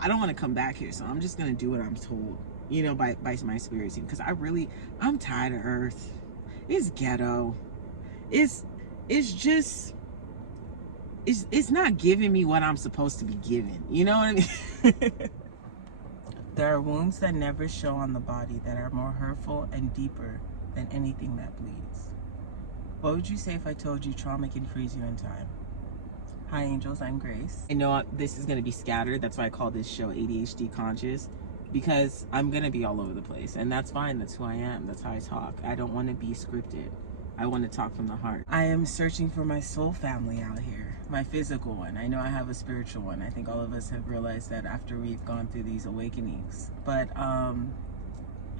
I don't want to come back here, so I'm just gonna do what I'm told, you know, by my spirit team, because I'm tired of Earth. It's ghetto. It's just it's not giving me what I'm supposed to be given. You know what I mean? There are wounds that never show on the body that are more hurtful and deeper than anything that bleeds. What would you say if I told you trauma can freeze you in time? Hi angels, I'm Grace. I know this is going to be scattered. That's why I call this show ADHD Conscious, because I'm going to be all over the place, and that's fine. That's who I am. That's how I talk. I don't want to be scripted. I want to talk from the heart. I am searching for my soul family out here, my physical one. I know I have a spiritual one. I think all of us have realized that after we've gone through these awakenings. But I'm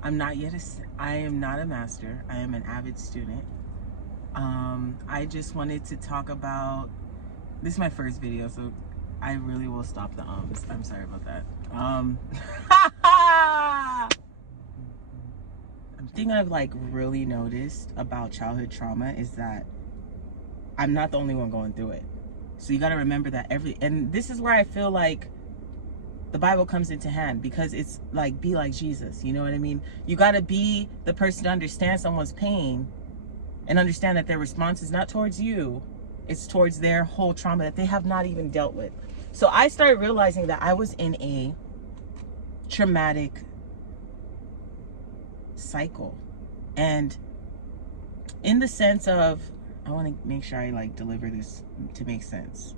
not yet I am not a master. I am an avid student. I just wanted to talk about, this is my first video, so I really will stop the ums. I'm sorry about that. The thing I've like really noticed about childhood trauma is that I'm not the only one going through it. So you got to remember that and this is where I feel like the Bible comes into hand, because it's like, be like Jesus. You know what I mean? You got to be the person to understand someone's pain and understand that their response is not towards you. It's towards their whole trauma that they have not even dealt with. So I started realizing that I was in a traumatic cycle, and in the sense of, I want to make sure I like deliver this to make sense.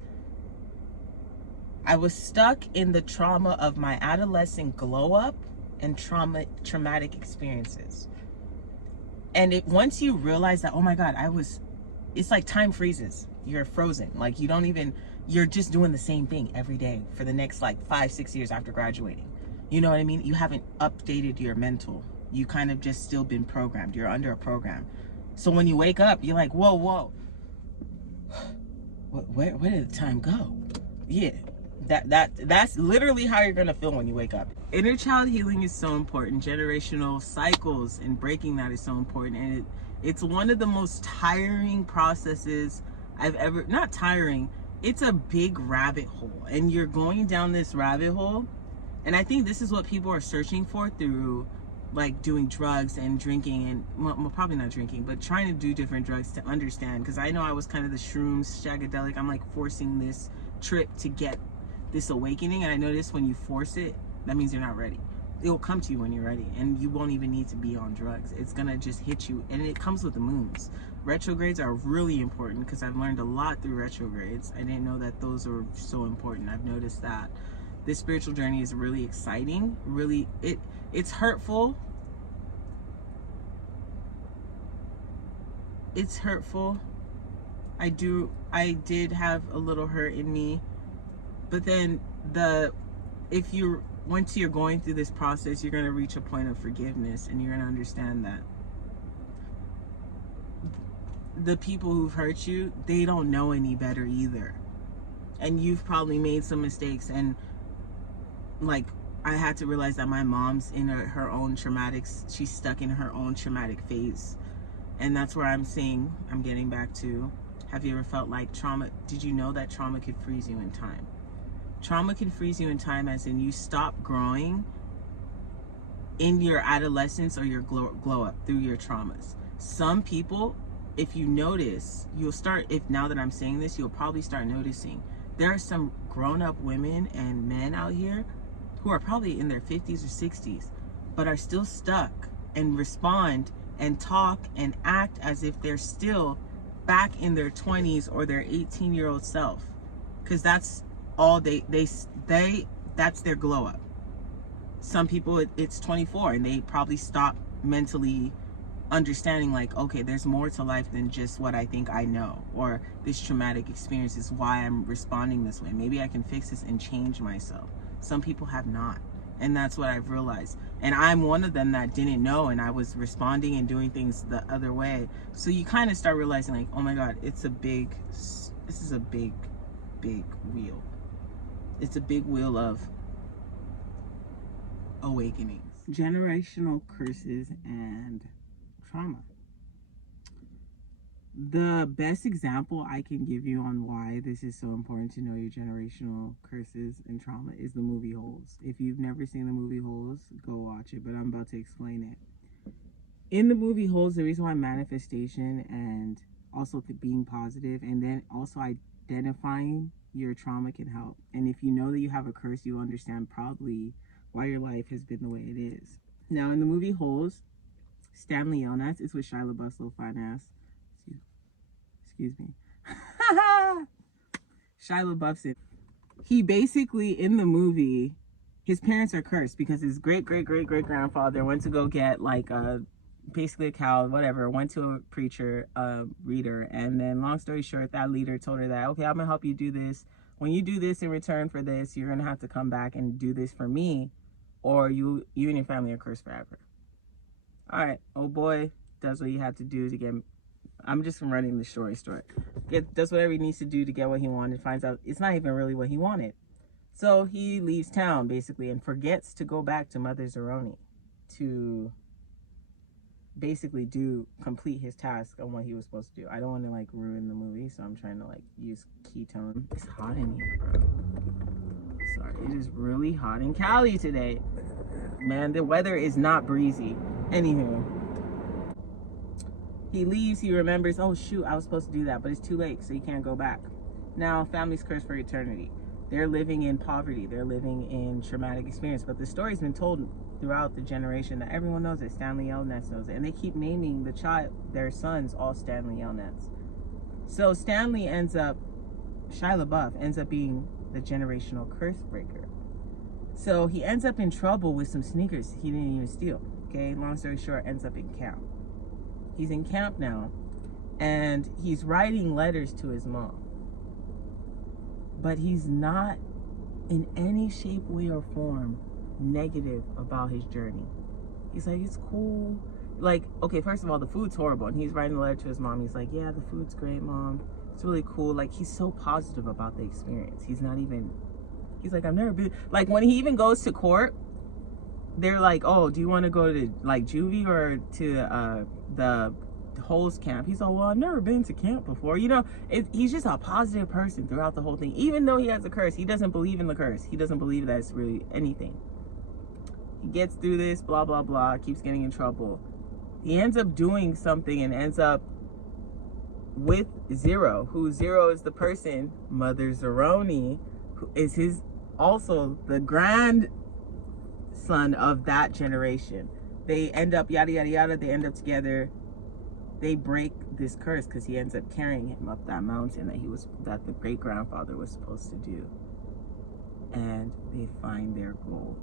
I was stuck in the trauma of my adolescent glow up and traumatic experiences. And once you realize that, oh my God, it's like time freezes. You're frozen. Like you're just doing the same thing every day for the next like 5-6 years after graduating. You know what I mean? You haven't updated your mental. You kind of just still been programmed. You're under a program. So when you wake up, you're like, whoa. Where did the time go? Yeah. That's literally how you're gonna feel when you wake up. Inner child healing is so important. Generational cycles and breaking that is so important. And it's one of the most tiring processes I've ever, not tiring, it's a big rabbit hole. And you're going down this rabbit hole. And I think this is what people are searching for through like doing drugs and drinking, and well, probably not drinking, but trying to do different drugs to understand. Because I know I was kind of the shrooms, shagadelic. I'm like forcing this trip to get this awakening. And I notice when you force it, that means you're not ready. It will come to you when you're ready, and you won't even need to be on drugs. It's gonna just hit you, and it comes with the moons. Retrogrades are really important, because I've learned a lot through retrogrades. I didn't know that those are so important. I've noticed that this spiritual journey is really exciting. Really, it's hurtful. It's hurtful. I did have a little hurt in me, but then once you're going through this process, you're going to reach a point of forgiveness, and you're going to understand that the people who've hurt you, they don't know any better either. And you've probably made some mistakes, and like, I had to realize that my mom's in her own traumatics. She's stuck in her own traumatic phase. And that's where I'm getting back to, have you ever felt like trauma? Did you know that trauma could freeze you in time? Trauma can freeze you in time, as in you stop growing in your adolescence or your glow up through your traumas. Some people, if you notice, now that I'm saying this, you'll probably start noticing there are some grown-up women and men out here who are probably in their 50s or 60s, but are still stuck and respond and talk and act as if they're still back in their 20s or their 18-year-old self, because that's all that's their glow up. Some people, it's 24, and they probably stop mentally understanding, like, okay, there's more to life than just what I think I know, or this traumatic experience is why I'm responding this way. Maybe I can fix this and change myself. Some people have not, and that's what I've realized. And I'm one of them that didn't know, and I was responding and doing things the other way. So you kind of start realizing, like, oh my God, this is a big wheel. It's a big wheel of awakenings. Generational curses and trauma. The best example I can give you on why this is so important to know your generational curses and trauma is the movie Holes. If you've never seen the movie Holes, go watch it, but I'm about to explain it. In the movie Holes, the reason why manifestation and also being positive and then also identifying your trauma can help. And if you know that you have a curse, you understand probably why your life has been the way it is. Now, in the movie Holes, Stanley Yelnats is with Shia LaBeouf's little fine ass. Excuse me. Shia LaBeouf's in. He basically, in the movie, his parents are cursed because his great great great great grandfather went to go get like basically a cow, whatever, went to a preacher, reader, and then long story short, that leader told her that, okay, I'm gonna help you do this. When you do this in return for this, you're gonna have to come back and do this for me, or you and your family are cursed forever. All right, oh boy does what he had to do to get. I'm just running the story. Does whatever he needs to do to get what he wanted. Finds out it's not even really what he wanted. So he leaves town basically and forgets to go back to Mother Zeroni to basically complete his task on what he was supposed to do. I don't want to like ruin the movie, so I'm trying to like use ketone. It's hot in here, bro. Sorry, it is really hot in Cali today. Man, the weather is not breezy. Anywho, he leaves, he remembers, oh shoot, I was supposed to do that, but it's too late, so he can't go back. Now, family's cursed for eternity. They're living in poverty. They're living in traumatic experience. But the story's been told throughout the generation that everyone knows it. Stanley Yelnats knows it. And they keep naming their sons all Stanley Yelnats. So Stanley Shia LaBeouf ends up being the generational curse breaker. So he ends up in trouble with some sneakers he didn't even steal. Okay, long story short, ends up in camp. He's in camp now, and he's writing letters to his mom. But he's not in any shape, way, or form negative about his journey. He's like, it's cool. Like, okay, first of all, the food's horrible. And he's writing a letter to his mom. He's like, yeah, the food's great, Mom. It's really cool. Like, he's so positive about the experience. He's like, I've never been. Like, when he even goes to court, they're like, oh, do you want to go to, like, juvie or to the Holes camp? He's like, well, I've never been to camp before. You know, he's just a positive person throughout the whole thing. Even though he has a curse, he doesn't believe in the curse. He doesn't believe that it's really anything. He gets through this, blah, blah, blah, keeps getting in trouble. He ends up doing something and ends up with Zero, who Zero is the person, Mother Zeroni, who is also the grandson of that generation. They end up yada, yada, yada. They end up together. They break this curse because he ends up carrying him up that mountain that the great grandfather was supposed to do. And they find their gold.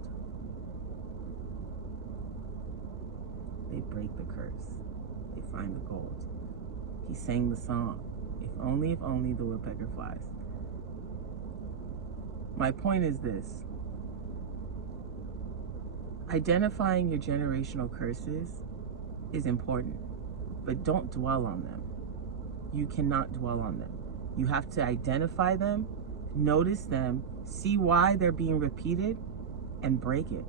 They break the curse. They find the gold. He sang the song, if only the woodpecker flies. My point is this. Identifying your generational curses is important, but don't dwell on them. You cannot dwell on them. You have to identify them, notice them, see why they're being repeated, and break it.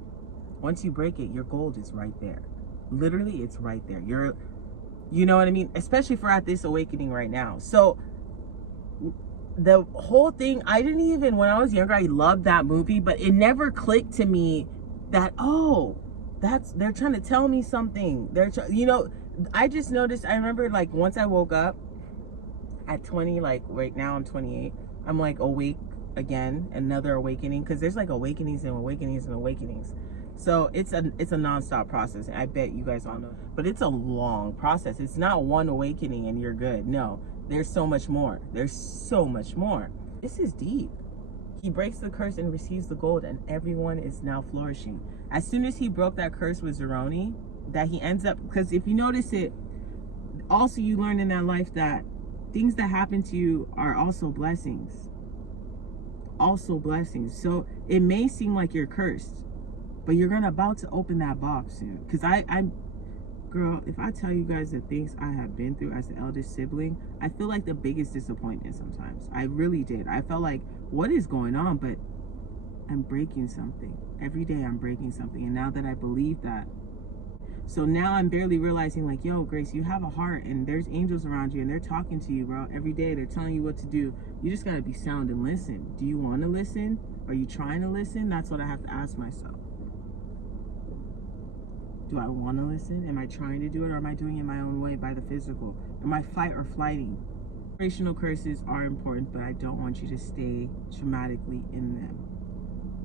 Once you break it, your gold is right there. Literally, it's right there. You know what I mean? Especially for at this awakening right now. So the whole thing, when I was younger, I loved that movie, but it never clicked to me that, they're trying to tell me something. I just noticed, I remember like once I woke up at 20, like right now I'm 28, I'm like awake again, another awakening, because there's like awakenings and awakenings and awakenings. So it's a nonstop process. I bet you guys all know, but it's a long process. It's not one awakening and you're good. No, there's so much more. There's so much more. This is deep. He breaks the curse and receives the gold, and everyone is now flourishing. As soon as he broke that curse with Zeroni, that he ends up, because if you notice it, also you learn in that life that things that happen to you are also blessings. Also blessings. So it may seem like you're cursed, but you're about to open that box soon. Because girl, if I tell you guys the things I have been through as the eldest sibling, I feel like the biggest disappointment sometimes. I really did. I felt like, what is going on? But I'm breaking something. Every day I'm breaking something. And now that I believe that, So now I'm barely realizing, like, yo, Grace, you have a heart, and there's angels around you, and they're talking to you, bro, every day. They're telling you what to do. You just gotta be sound and listen. Do you want to listen? Are you trying to listen? That's what I have to ask myself. Do I want to listen? Am I trying to do it, or am I doing it my own way by the physical? Am I fight or flighting? Generational curses are important, but I don't want you to stay traumatically in them.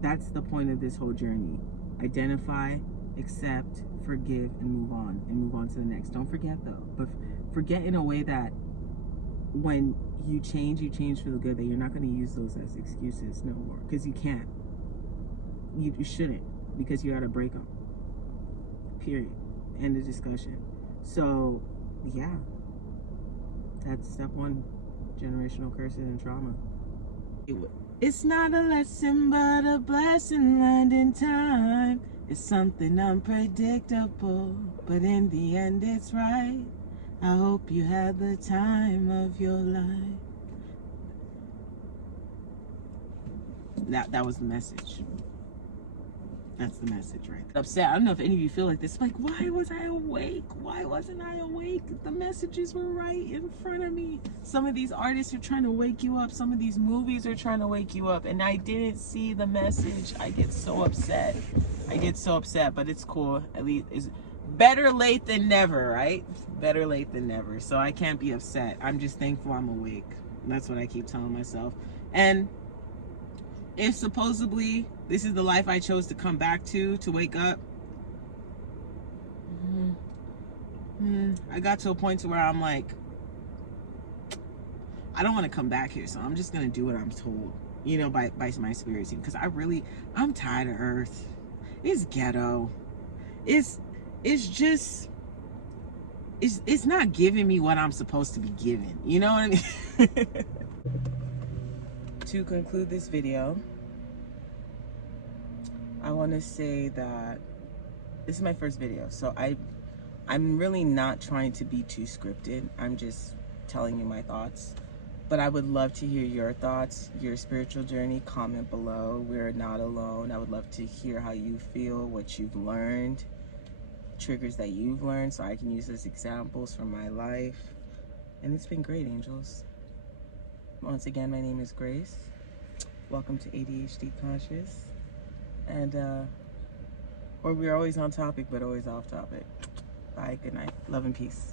That's the point of this whole journey. Identify, accept, forgive, and move on to the next. Don't forget though, but forget in a way that when you change for the good, that you're not going to use those as excuses no more, because you can't. You shouldn't, because you got to break them. Period. End of discussion. So, yeah. That's step one. Generational curses and trauma. It's not a lesson, but a blessing learned in time. It's something unpredictable, but in the end it's right. I hope you had the time of your life. That was the message. That's the message, right? Upset. I don't know if any of you feel like this. Like, why was I awake? Why wasn't I awake? The messages were right in front of me. Some of these artists are trying to wake you up. Some of these movies are trying to wake you up. And I didn't see the message. I get so upset. But it's cool. At least it's better late than never, right? Better late than never. So I can't be upset. I'm just thankful I'm awake. That's what I keep telling myself. And if supposedly this is the life I chose to come back to wake up, I got to a point to where I'm like, I don't want to come back here, so I'm just going to do what I'm told, by my spirit team, because I'm tired of Earth. It's ghetto. It's not giving me what I'm supposed to be given. You know what I mean? To conclude this video, I want to say that this is my first video, so I'm really not trying to be too scripted. I'm just telling you my thoughts. But I would love to hear your thoughts, your spiritual journey. Comment below. We're not alone. I would love to hear how you feel, what you've learned, triggers that you've learned, so I can use as examples from my life. And it's been great, angels. Once again, my name is Grace. Welcome to ADHD Conscious. And where we're always on topic, but always off topic. Bye, good night. Love and peace.